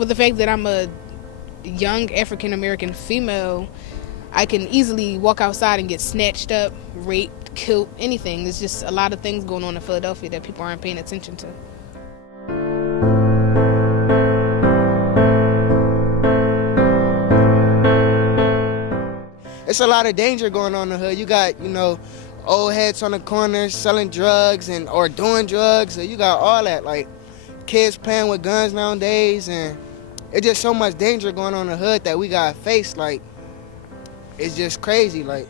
With the fact that I'm a young African-American female, I can easily walk outside and get snatched up, raped, killed, anything. There's just a lot of things going on in Philadelphia that people aren't paying attention to. It's a lot of danger going on in the hood. You got, old heads on the corners selling drugs or doing drugs. So you got all that, like kids playing with guns nowadays, and it's just so much danger going on in the hood that we got to face. Like, it's just crazy. Like,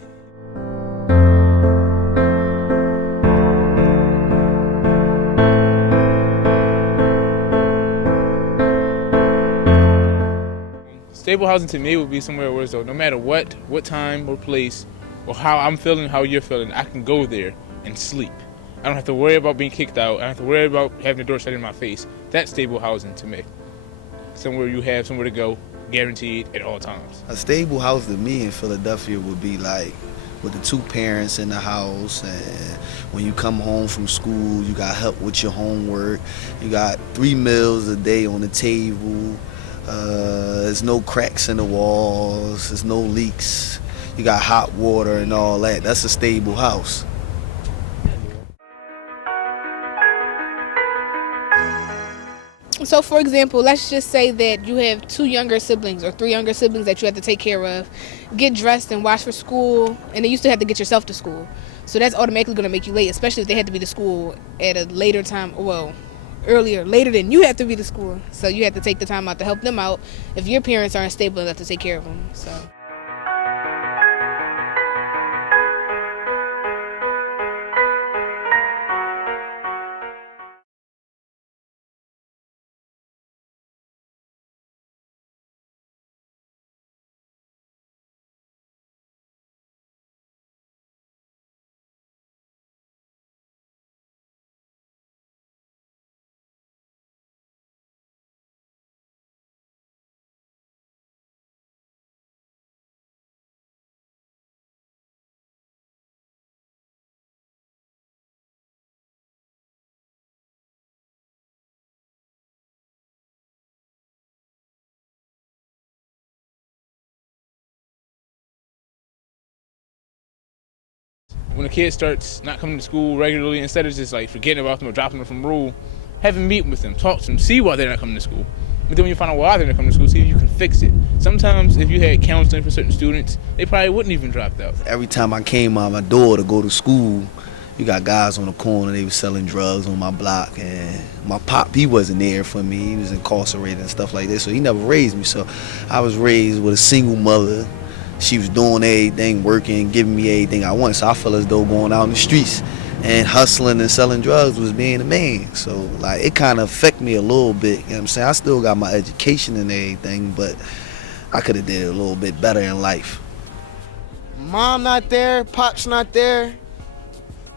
stable housing to me would be somewhere where, so no matter what time or place or how I'm feeling, how you're feeling, I can go there and sleep. I don't have to worry about being kicked out. I don't have to worry about having the door shut in my face. That's stable housing to me. Somewhere you have somewhere to go, guaranteed at all times. A stable house to me in Philadelphia would be like with the two parents in the house, and when you come home from school, you got help with your homework. You got 3 meals a day on the table. There's no cracks in the walls, there's no leaks. You got hot water and all that. That's a stable house. So for example, let's just say that you have 2 younger siblings or 3 younger siblings that you have to take care of, get dressed and wash for school, and then you still have to get yourself to school. So that's automatically going to make you late, especially if they had to be to school at a later time, later than you have to be to school. So you have to take the time out to help them out if your parents aren't stable enough to take care of them. So. When a kid starts not coming to school regularly, instead of just like forgetting about them or dropping them from rule, have a meeting with them, talk to them, see why they're not coming to school. But then when you find out why they're not coming to school, see if you can fix it. Sometimes if you had counseling for certain students, they probably wouldn't even drop out. Every time I came out my door to go to school, you got guys on the corner, they were selling drugs on my block, and my pop, he wasn't there for me. He was incarcerated and stuff like that, so he never raised me. So I was raised with a single mother. She was doing everything, working, giving me everything I wanted. So I felt as though going out in the streets and hustling and selling drugs was being a man. So like it kind of affected me a little bit, you know what I'm saying? I still got my education and everything, but I could have did it a little bit better in life. Mom not there, pop's not there,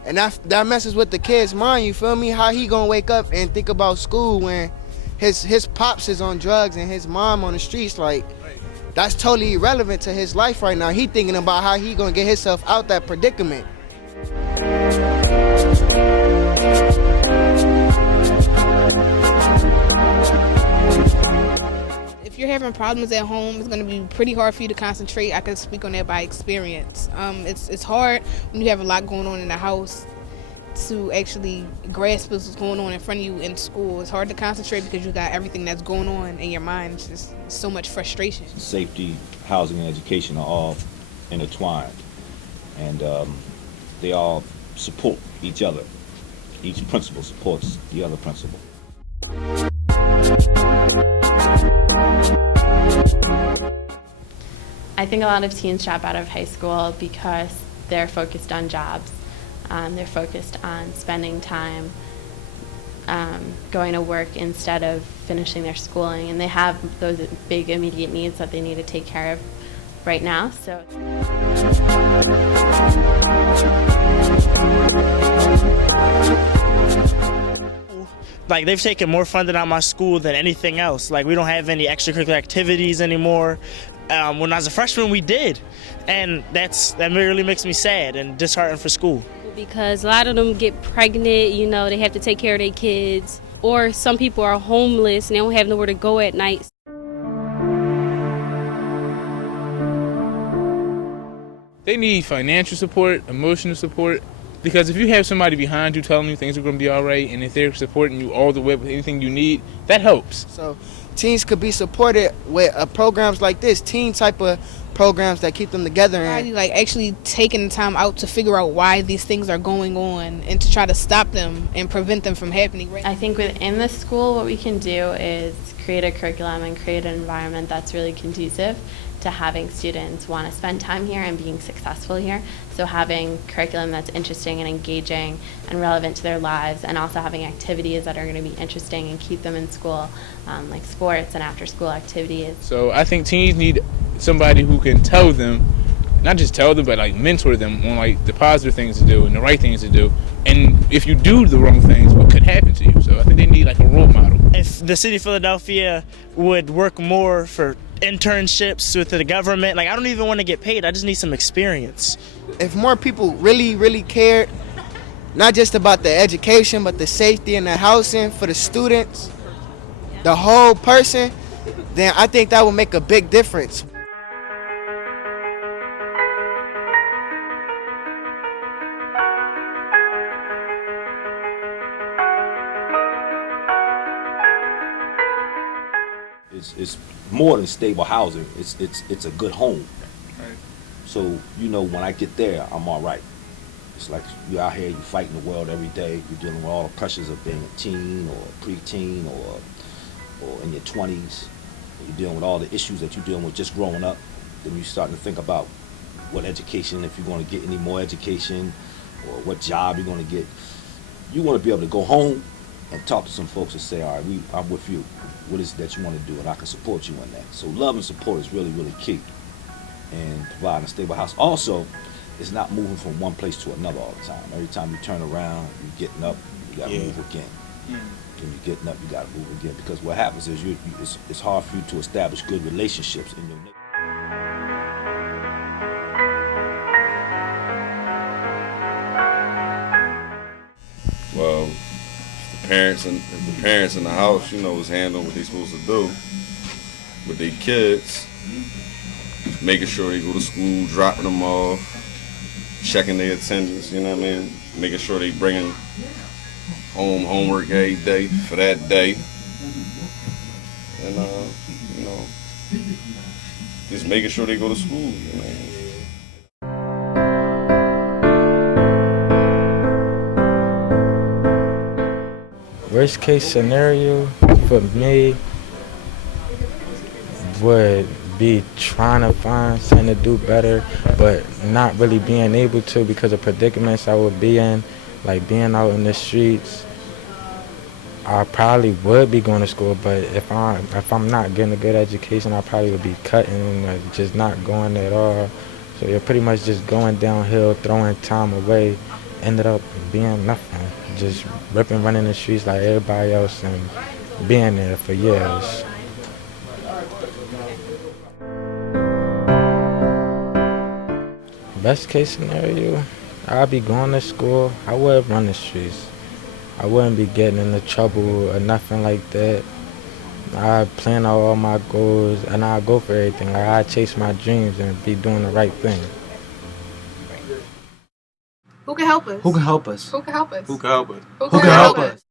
and that messes with the kid's mind, you feel me? How he gonna wake up and think about school when his pops is on drugs and his mom on the streets? Like, that's totally irrelevant to his life right now. He thinking about how he gonna get himself out that predicament. If you're having problems at home, it's going to be pretty hard for you to concentrate. I can speak on that by experience. It's hard when you have a lot going on in the house to actually grasp what's going on in front of you in school. It's hard to concentrate because you got everything that's going on in your mind. It's just so much frustration. Safety, housing, and education are all intertwined, and they all support each other. Each principle supports the other principle. I think a lot of teens drop out of high school because they're focused on jobs. They're focused on spending time going to work instead of finishing their schooling, and they have those big immediate needs that they need to take care of right now. So. Like, they've taken more funding out of my school than anything else. Like, we don't have any extracurricular activities anymore. When I was a freshman, we did, and that really makes me sad and disheartened for school. Because a lot of them get pregnant, you know, they have to take care of their kids, or some people are homeless and they don't have nowhere to go at night. They need financial support, emotional support, because if you have somebody behind you telling you things are going to be all right, and if they're supporting you all the way with anything you need, that helps. So teens could be supported with programs like this, teen type of programs that keep them together. And Like actually taking the time out to figure out why these things are going on and to try to stop them and prevent them from happening. I think within the school, what we can do is create a curriculum and create an environment that's really conducive to having students want to spend time here and being successful here. So having curriculum that's interesting and engaging and relevant to their lives, and also having activities that are going to be interesting and keep them in school, like sports and after-school activities. So I think teens need somebody who can tell them, not just tell them, but like mentor them on like the positive things to do and the right things to do. And if you do the wrong things, what could happen to you? So I think they need like a role model. If the city of Philadelphia would work more for internships with the government, like I don't even want to get paid, I just need some experience. if more people really cared, not just about the education, but the safety and the housing for the students, the whole person, then I think that would make a big difference. It's more than stable housing. It's a good home. So when I get there, I'm all right. It's like you're out here, you're fighting the world every day. You're dealing with all the pressures of being a teen or a preteen or in your 20s. You're dealing with all the issues that you're dealing with just growing up. Then you're starting to think about what education, if you're going to get any more education, or what job you're going to get. You want to be able to go home and talk to some folks and say, all right, I'm with you. What is it that you want to do? And I can support you in that. So love and support is really key. And providing a stable house. Also, it's not moving from one place to another all the time. Every time you turn around, you're getting up, you got to move again. When you're getting up, you got to move again. Because what happens is it's hard for you to establish good relationships in your neighborhood. Well, the parents in the house, is handling what they're supposed to do with their kids, making sure they go to school, dropping them off, checking their attendance, making sure they bringing home homework every day for that day, and just making sure they go to school. Worst case scenario for me would be trying to find something to do better, but not really being able to because of predicaments I would be in, like being out in the streets. I probably would be going to school, but if I'm not getting a good education, I probably would be cutting, just not going at all. So you're pretty much just going downhill, throwing time away, ended up being nothing. Just ripping, running the streets like everybody else and being there for years. Best case scenario, I'd be going to school. I would run the streets. I wouldn't be getting into trouble or nothing like that. I plan out all my goals and I go for everything. Like I chase my dreams and be doing the right thing. Who can help us? Who can help us? Who can help us? Who can help us? Who can help us?